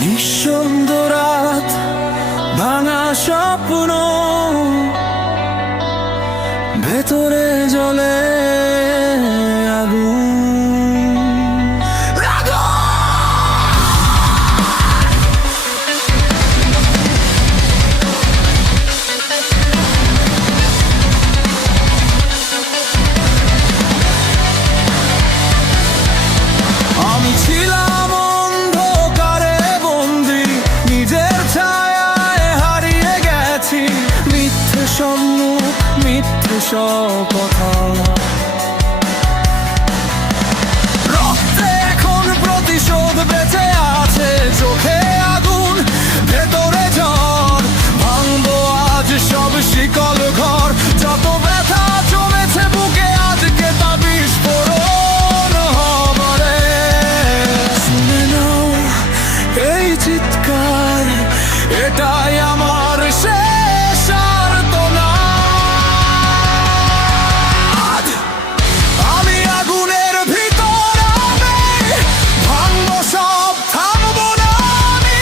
নিঃসন্দ রাত, ভাঙা স্বপ্ন, ভেতরে জ্বলে আগুন। আমি ছিলাম অন্ধকারে বন্দি, নিজের ছায়ায় হারিয়ে গেছি। মিথ্যে সম্মুখ, মিথ্যে সব কথা, রক্তে এখন প্রতিশোধ বেঁচে আছে। চোখে আগুন, ভেতরে ঝড়, ভাঙবো আজ সব শিকল ঘর। যত ব্যথা জমেছে বুকে আজকে তা বিস্ফোরণ হবে। শুনে নাও এই চিৎকার, এটাই আমার শেষ আর্তনাদ। আমি আগুনের ভিতর, আমি ভাঙবো সব, থামবো না আমি।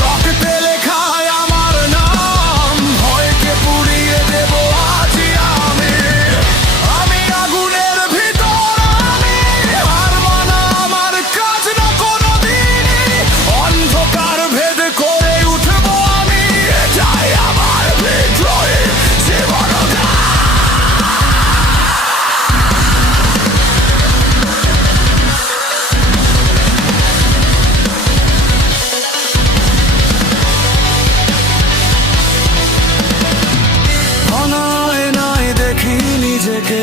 রক্তে লেখায় আমার নাম, ভয়কে পুড়িয়ে দেবো আজই আমি। আমি আগুনের ভিতর, আমি হারবো না, আমার কাজ না কোনোদিনই। অন্ধকার ভেদ করে উঠবো আমি, এটাই আমার বিদ্রোহী জীবনটা। অনায় নাই দেখি নিজেকে,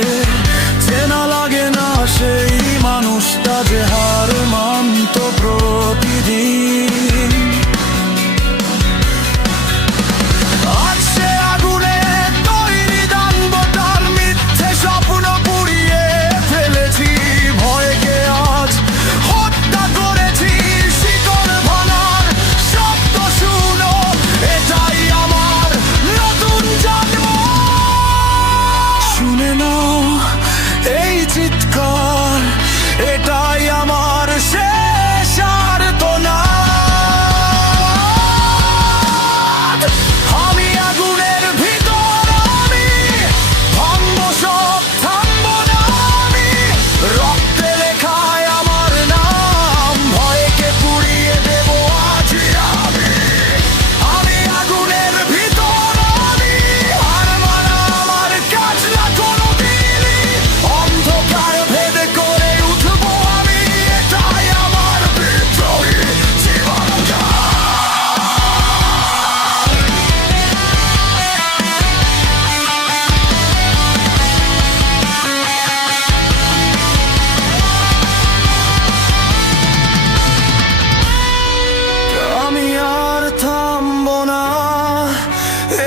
চেনা লাগে না সেই মানুষটা যে হার মানত প্রতিদিন। আজ সে আগুনে তৈরি দানবটার, মিথ্যে স্বপ্ন পুড়িয়ে ফেলেছি। ভয়কে আজ হত্যা করেছি, শিকল ভাঙার শব্দ শুনো, এটাই আমার নতুন জন্ম। শুনে নাও এই চিৎকার, এটাই আমার শেষ আর্তনাদ। আমি আগুনের ভিতর, আমি ভাঙবো সব, থামবো না আমি। রক্তে লেখায় আমার নাম, ভয়কে পুড়িয়ে দেবো আজই আমি। আমি আগুনের ভিতর, আমি হারবো না, আমার কাজ না কোনোদিনই। অন্ধকার ভেদ করে উঠবো আমি, এটাই আমার বিদ্রোহী জীবনটা। আমি আর থামবো না,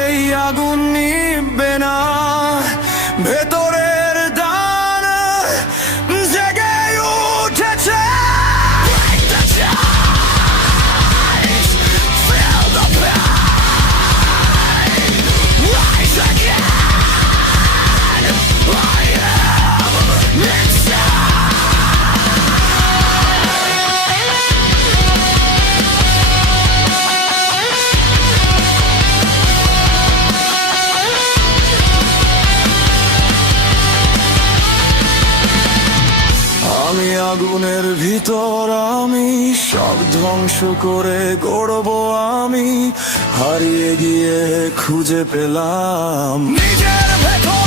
এই আগুন নিভবে না। ভেতরের দান জেগে উঠেছে। Break the chains, feel the pain, rise again. I am inside. আমি আগুনের ভিতর, আমি সব ধ্বংস করে গড়বো আমি। হারিয়ে গিয়ে খুঁজে পেলাম নিজের ভেতর।